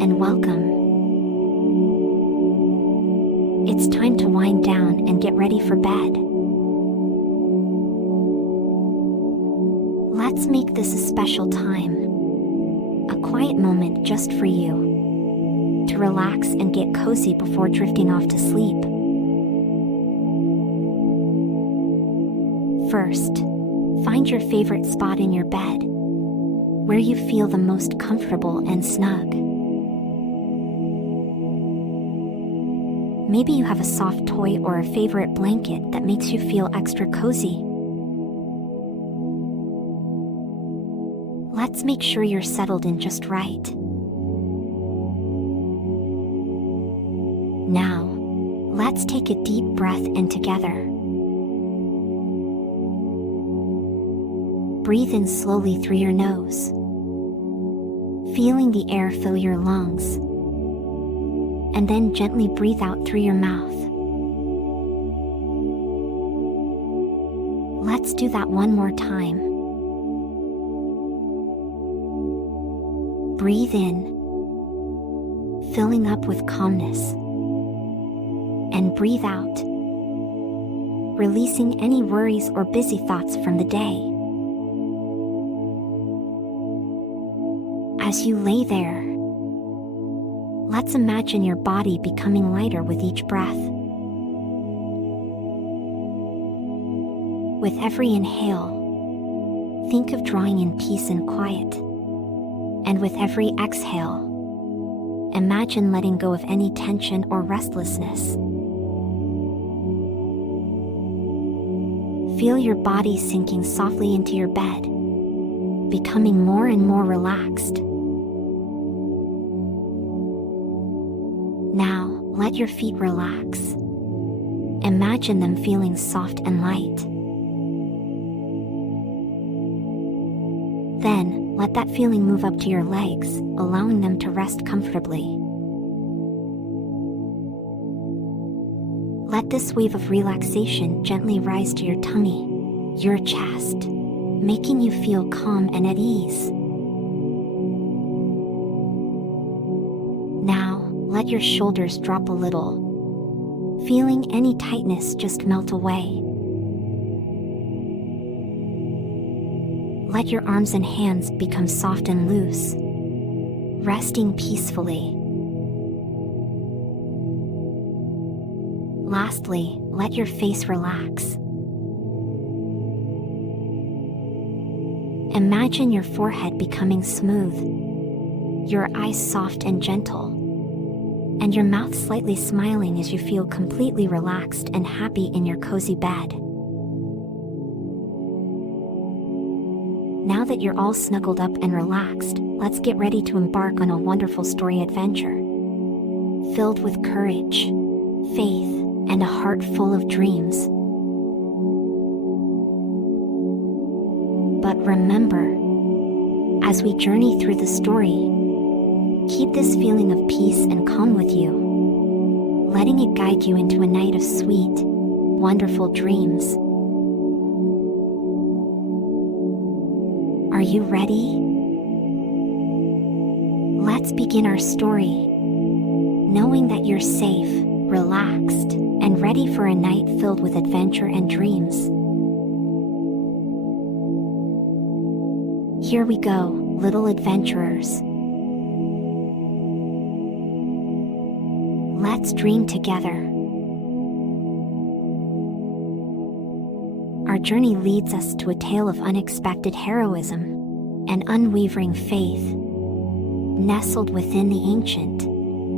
and welcome. It's time to wind down and get ready for bed. Let's make this a special time, a quiet moment just for you, to relax and get cozy before drifting off to sleep. First, find your favorite spot in your bed, where you feel the most comfortable and snug. Maybe you have a soft toy or a favorite blanket that makes you feel extra cozy. Let's make sure you're settled in just right. Now, let's take a deep breath in together. Breathe in slowly through your nose, feeling the air fill your lungs, and then gently breathe out through your mouth. Let's do that one more time. Breathe in, filling up with calmness, and breathe out, releasing any worries or busy thoughts from the day. As you lay there, let's imagine your body becoming lighter with each breath. With every inhale, think of drawing in peace and quiet. And with every exhale, imagine letting go of any tension or restlessness. Feel your body sinking softly into your bed, becoming more and more relaxed. Now, let your feet relax. Imagine them feeling soft and light. Then, let that feeling move up to your legs, allowing them to rest comfortably. Let this wave of relaxation gently rise to your tummy, your chest, making you feel calm and at ease. Now, let your shoulders drop a little, feeling any tightness just melt away. Let your arms and hands become soft and loose, resting peacefully. Lastly, let your face relax. Imagine your forehead becoming smooth, your eyes soft and gentle, and your mouth slightly smiling as you feel completely relaxed and happy in your cozy bed. Now that you're all snuggled up and relaxed, let's get ready to embark on a wonderful story adventure, filled with courage, faith, and a heart full of dreams. But remember, as we journey through the story, keep this feeling of peace and calm with you, letting it guide you into a night of sweet, wonderful dreams. Are you ready? Let's begin our story, knowing that you're safe, relaxed, and ready for a night filled with adventure and dreams. Here we go, little adventurers. Let's dream together. Our journey leads us to a tale of unexpected heroism and unwavering faith, nestled within the ancient,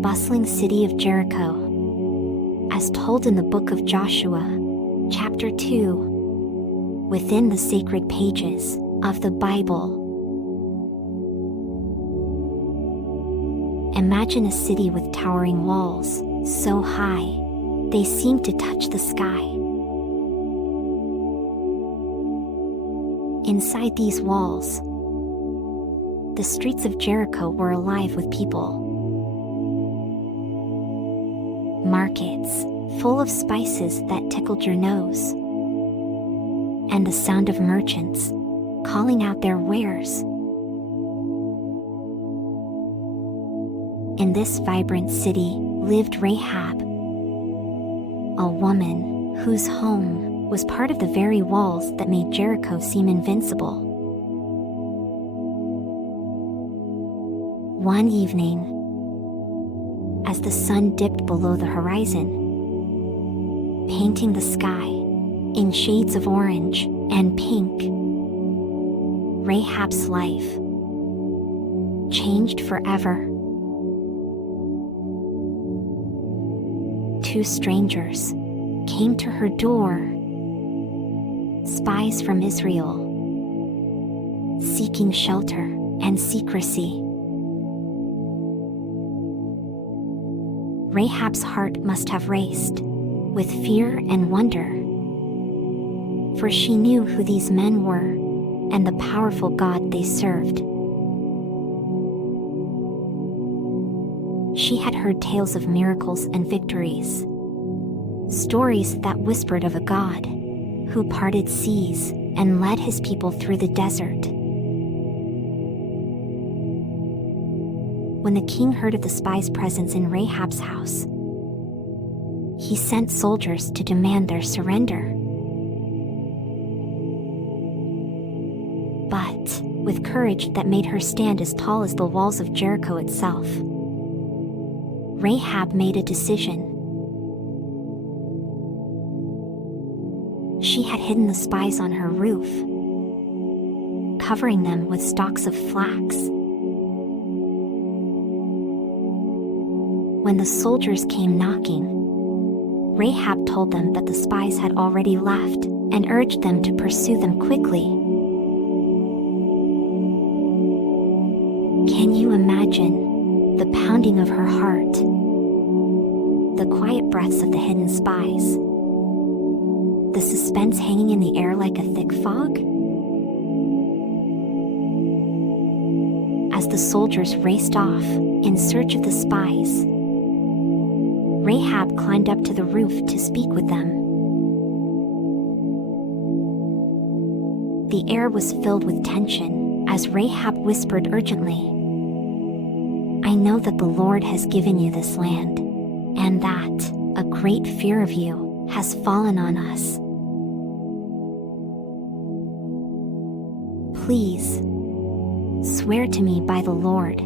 bustling city of Jericho, as told in the book of Joshua, chapter 2, within the sacred pages of the Bible. Imagine a city with towering walls, so high, they seem to touch the sky. Inside these walls, the streets of Jericho were alive with people. Markets, full of spices that tickled your nose, and the sound of merchants calling out their wares. In this vibrant city lived Rahab, a woman whose home was part of the very walls that made Jericho seem invincible. One evening, as the sun dipped below the horizon, painting the sky in shades of orange and pink, Rahab's life changed forever. Two strangers came to her door, spies from Israel, seeking shelter and secrecy. Rahab's heart must have raced with fear and wonder, for she knew who these men were and the powerful God they served. She had heard tales of miracles and victories, stories that whispered of a God who parted seas and led his people through the desert. When the king heard of the spies' presence in Rahab's house, he sent soldiers to demand their surrender. But, with courage that made her stand as tall as the walls of Jericho itself, Rahab made a decision. She had hidden the spies on her roof, covering them with stalks of flax. When the soldiers came knocking, Rahab told them that the spies had already left and urged them to pursue them quickly. Can you imagine the pounding of her heart, the quiet breaths of the hidden spies, the suspense hanging in the air like a thick fog? As the soldiers raced off in search of the spies, Rahab climbed up to the roof to speak with them. The air was filled with tension as Rahab whispered urgently, "I know that the Lord has given you this land, and that a great fear of you has fallen on us. Please, swear to me by the Lord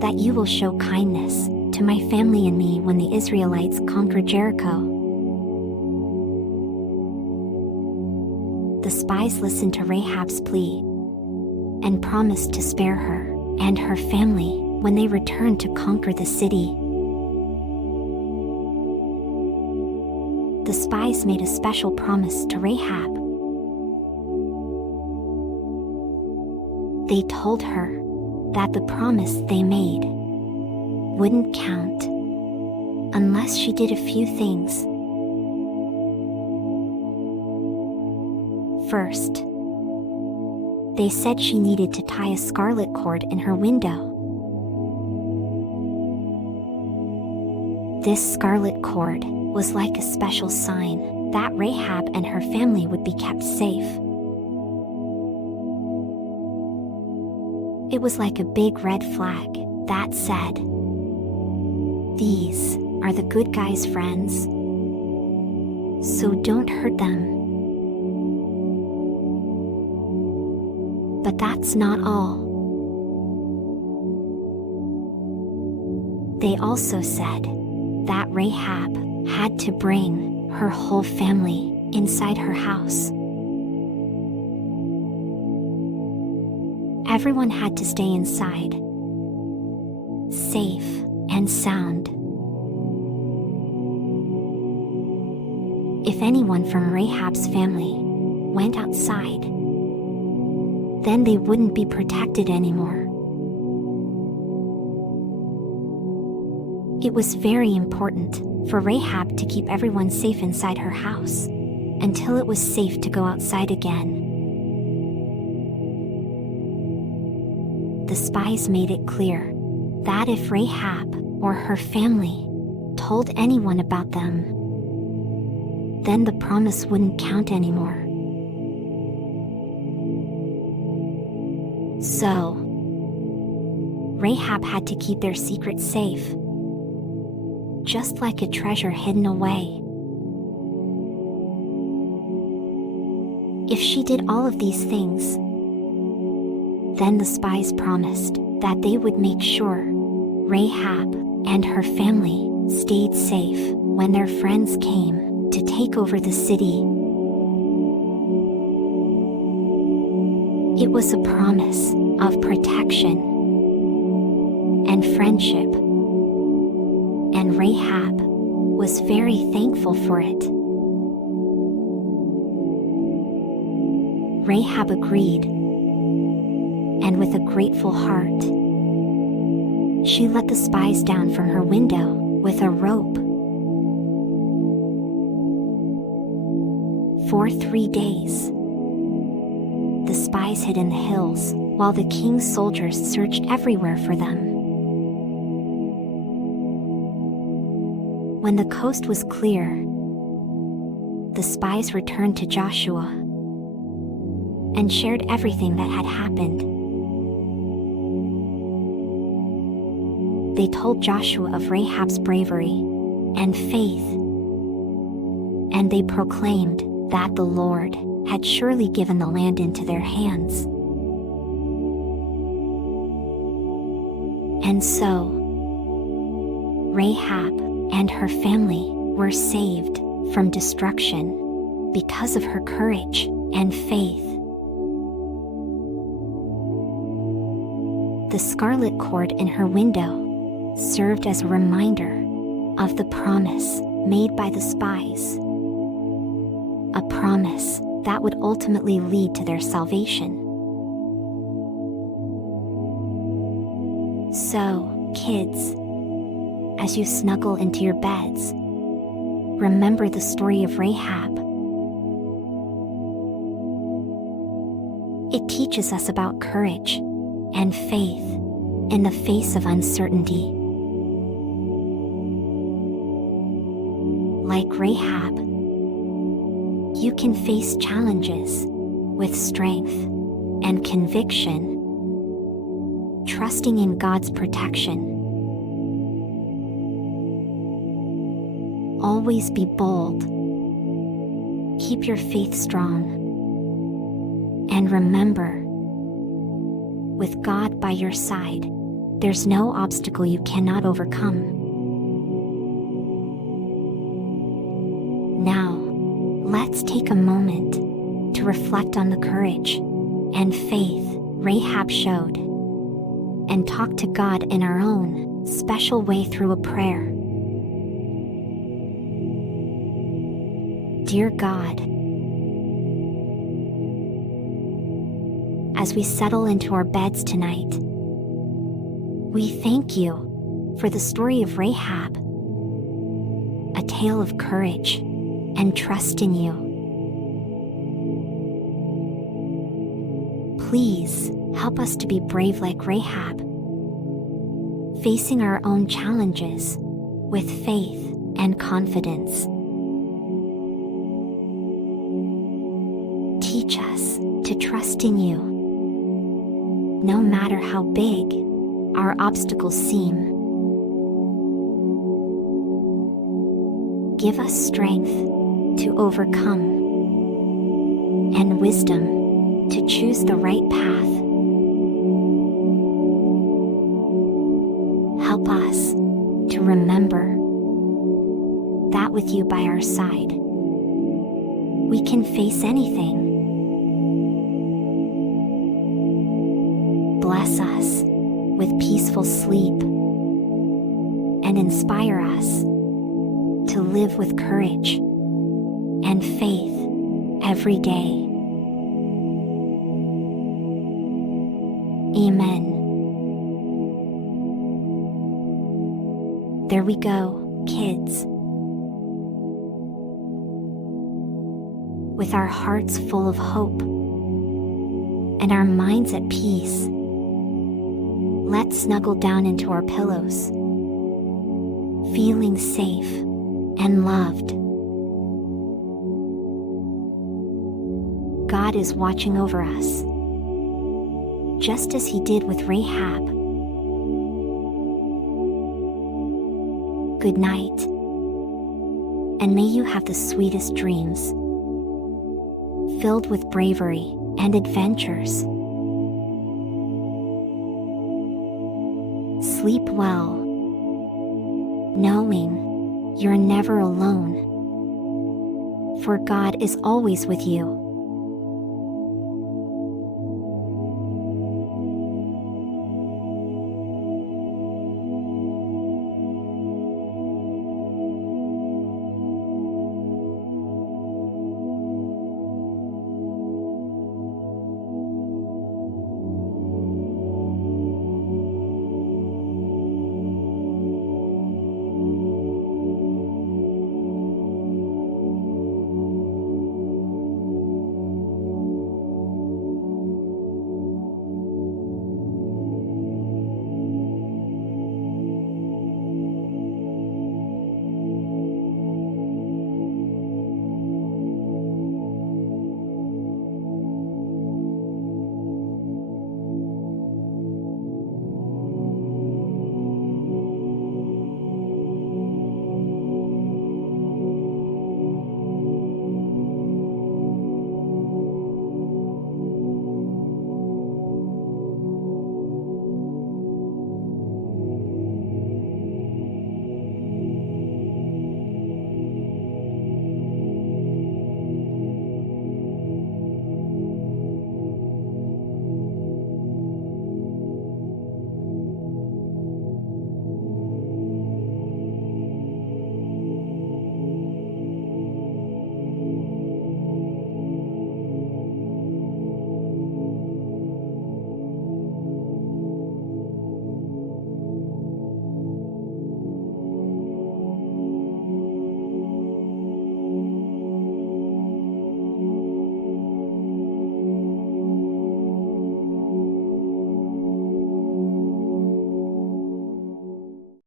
that you will show kindness to my family and me when the Israelites conquer Jericho." The spies listened to Rahab's plea and promised to spare her and her family when they returned to conquer the city. The spies made a special promise to Rahab. They told her that the promise they made wouldn't count unless she did a few things. First, they said she needed to tie a scarlet cord in her window. This scarlet cord was like a special sign that Rahab and her family would be kept safe. It was like a big red flag that said, "These are the good guys' friends, so don't hurt them." But that's not all. They also said that Rahab had to bring her whole family inside her house. Everyone had to stay inside, safe and sound. If anyone from Rahab's family went outside, then they wouldn't be protected anymore. It was very important for Rahab to keep everyone safe inside her house until it was safe to go outside again. The spies made it clear that if Rahab or her family told anyone about them, then the promise wouldn't count anymore. So, Rahab had to keep their secret safe. just like a treasure hidden away. If she did all of these things, then the spies promised that they would make sure Rahab and her family stayed safe when their friends came to take over the city. It was a promise of protection and friendship, and Rahab was very thankful for it. Rahab agreed, and with a grateful heart, she let the spies down from her window with a rope. For 3 days, the spies hid in the hills while the king's soldiers searched everywhere for them. When the coast was clear, the spies returned to Joshua and shared everything that had happened. They told Joshua of Rahab's bravery and faith, and they proclaimed that the Lord had surely given the land into their hands. And so, Rahab and her family were saved from destruction because of her courage and faith. The scarlet cord in her window served as a reminder of the promise made by the spies, a promise that would ultimately lead to their salvation. So, kids, as you snuggle into your beds, remember the story of Rahab. It teaches us about courage and faith in the face of uncertainty. Like Rahab, you can face challenges with strength and conviction, trusting in God's protection. Always be bold. Keep your faith strong. And remember, with God by your side, there's no obstacle you cannot overcome. Now, let's take a moment to reflect on the courage and faith Rahab showed, and talk to God in our own special way through a prayer. Dear God, as we settle into our beds tonight, we thank you for the story of Rahab, a tale of courage and trust in you. Please help us to be brave like Rahab, facing our own challenges with faith and confidence. Teach us to trust in you, no matter how big our obstacles seem. Give us strength to overcome and wisdom to choose the right path. Help us to remember that with you by our side, we can face anything. Bless us with peaceful sleep and inspire us to live with courage and faith every day. Amen. There we go, kids. With our hearts full of hope and our minds at peace, let's snuggle down into our pillows, feeling safe and loved. God is watching over us, just as He did with Rahab. Good night, and may you have the sweetest dreams, filled with bravery and adventures. Sleep well, knowing you're never alone, for God is always with you.